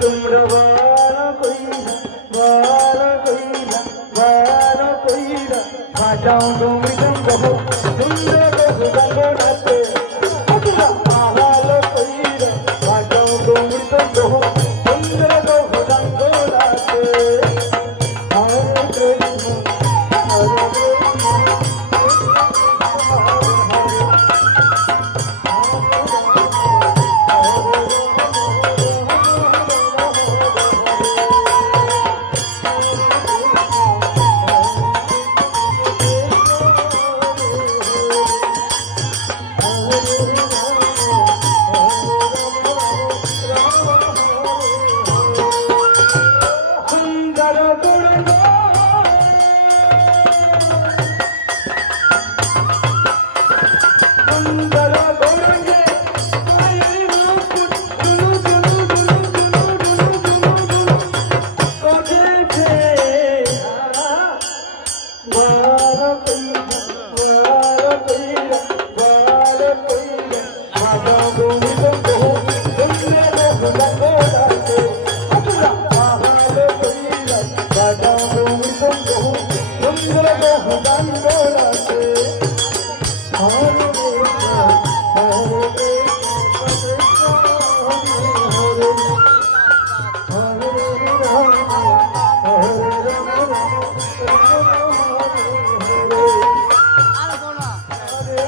তোমরা বারা কইরা বারা কইরা বারা কইরা বাজাও তুমি গঙ্গ তোমরা গঙ্গ নাচে তোমরা আহাল কইরা বাজাও তুমি গঙ্গ তোমরা গঙ্গ নাচে হরে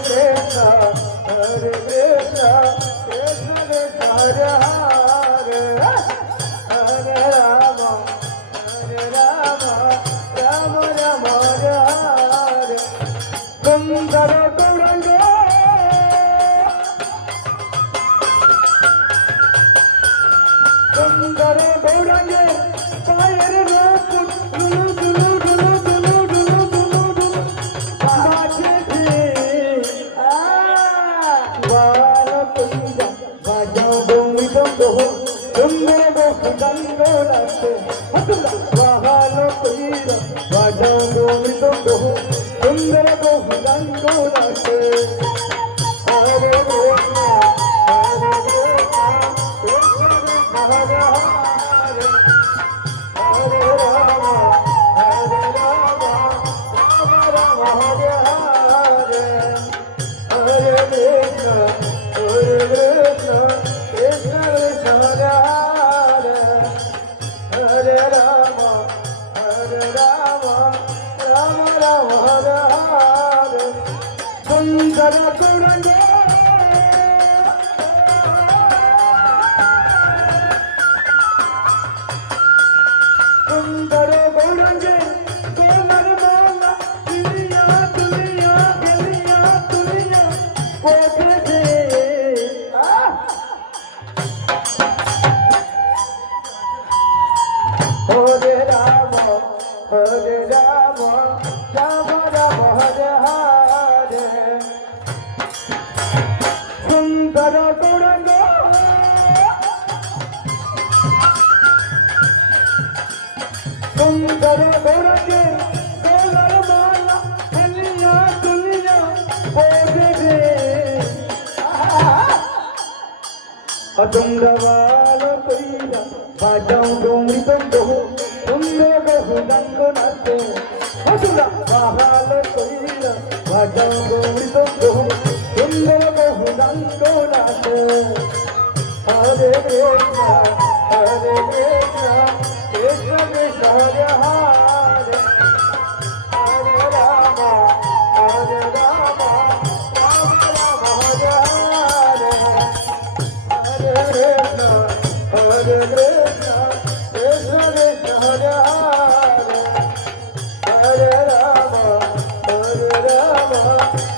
কৃষ্ণ হরে Adundavala koira, bajau dongri tondohu, tundogo hudango nate. Adundavala koira, bajau dongri tondohu, tundogo hudango nate. Hare Krishna, Hare Krishna, Krishna Krishna Hare Hare, Hare Rama, Hare Rama, Rama Rama Hare Hare. Hare Krishna, Hare Krishna, Krishna Krishna Hare Hare, Hare Rama, Hare Rama,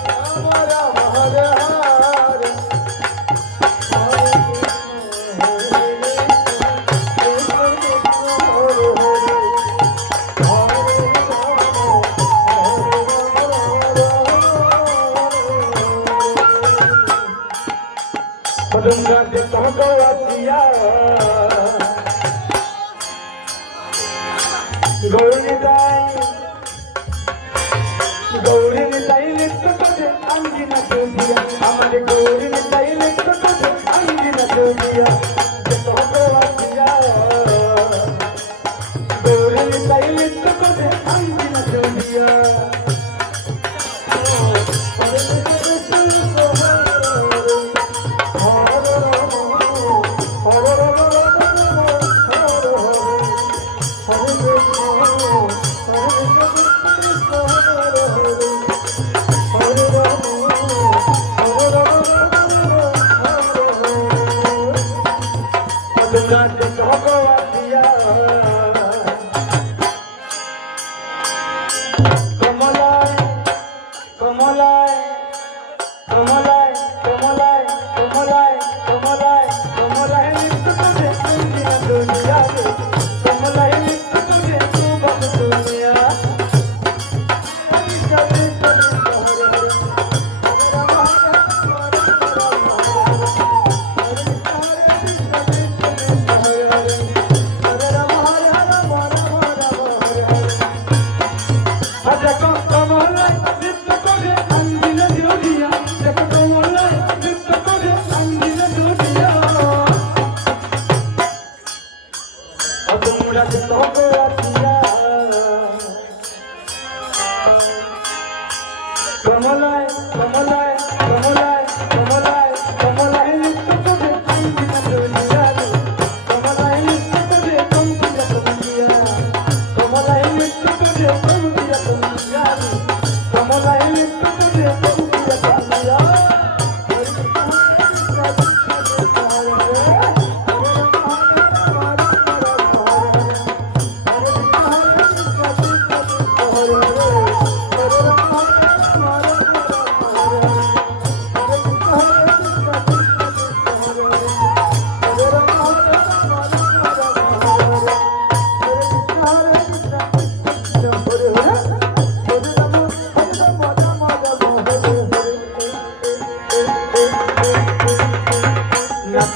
Rama Rama Hare Hare. Padunga de Bhagavatia Gauri Nitai Nitya Kade Angina Tudiya Amare Gauri Nitai Nitya Kade Angina Tudiya de Bhagavatia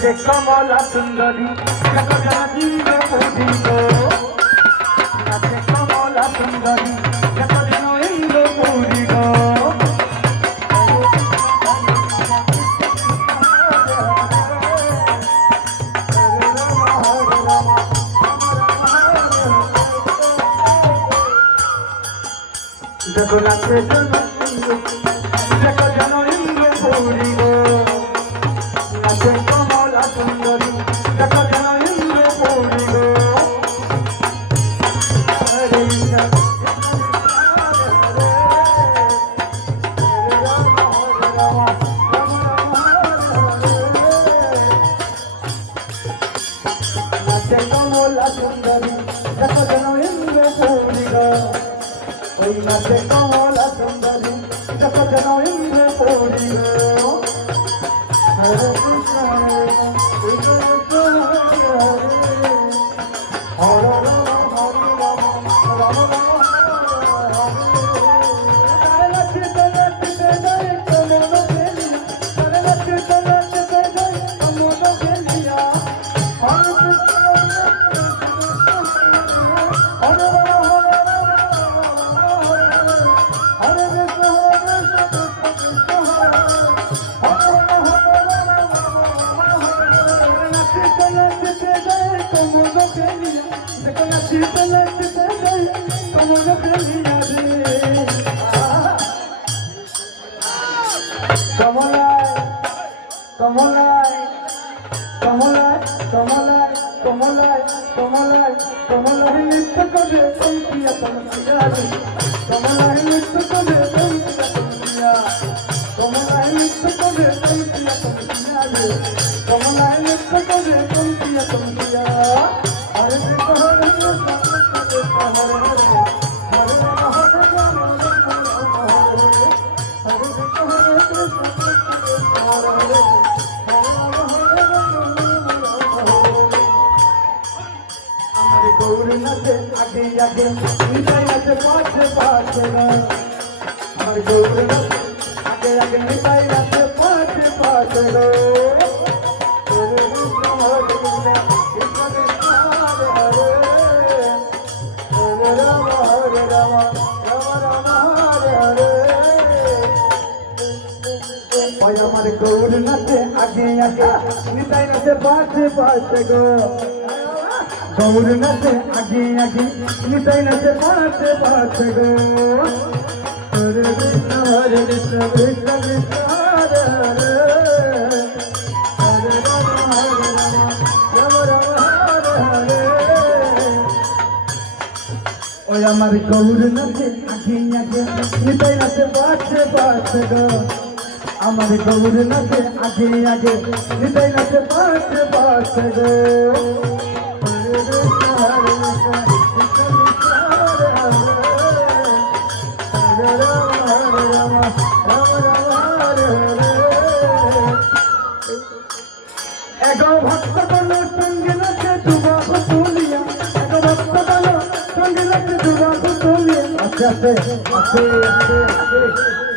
নাচে কমলা সুন্দরী দেখো জানিল পুরি গো নাচে কমলা সুন্দরী দেখো জানিল পুরি গো দেখো নাচে দেখো জানিল পুরি গো নাচে কমলা সুন্দরী দেখো জানিল পুরি গো হরে নাচে কমলা সুন্দরী দেখো জানিল পুরি গো ওই নাচে কমলা সুন্দরী দেখো জানিল পুরি গো হরে কৃষ্ণ হরে কৃষ্ণ হরে রাম হরে রাম রাম রাম হরে নাচতে নাচতে যায় কমল বেলিয়া হরে নাচতে নাচতে যায় কমল বেলিয়া হরে কৃষ্ণ হরে রাম হরে কৃষ্ণ কমলায় কমলায় কমলায় কমলায় কমলায় কমলায় কমলায় নৃত্য করে কমপিয়া কমপিয়া কমলায় নৃত্য করে কমপিয়া কমপিয়া কমলায় নৃত্য করে কমপিয়া কমপিয়া কমলায় নৃত্য করে কমপিয়া কমপিয়া হরে কৃষ্ণ হরে কৃষ্ণ কৃষ্ণ হরে হরে হরে রাম হরে রাম রাম রাম হরে হরে হরে কৃষ্ণ হরে কৃষ্ণ কৃষ্ণ কৃষ্ণ হরে হরে हमारे गौर नचे आगे आगे निताई नचे पाछे पाछे गो हमारे गौर नचे आगे आगे निताई नचे पाछे पाछे गो हरे कृष्ण हरे कृष्ण कृष्ण कृष्ण हरे हरे हरे राम राम राम हरे हरे ओए हमारे गौर नचे आगे आगे निताई नचे पाछे पाछे गो गौर नचे आगे आगे निताई नचे पाछे पाछे गो हरे कृष्ण कृष्ण कृष्ण हरे हरे हरे राम राम राम हरे हरे ओए हमारे गौर नचे आगे आगे निताई नचे पाछे पाछे गो हमारे गौर नचे आगे आगे निताई नचे पाछे पाछे गो एगो भक्त बनो संग नचे दुबा खुलिया एगो भक्त बनो संग नचे दुबा खुलिया अच्छे अच्छे अच्छे अच्छे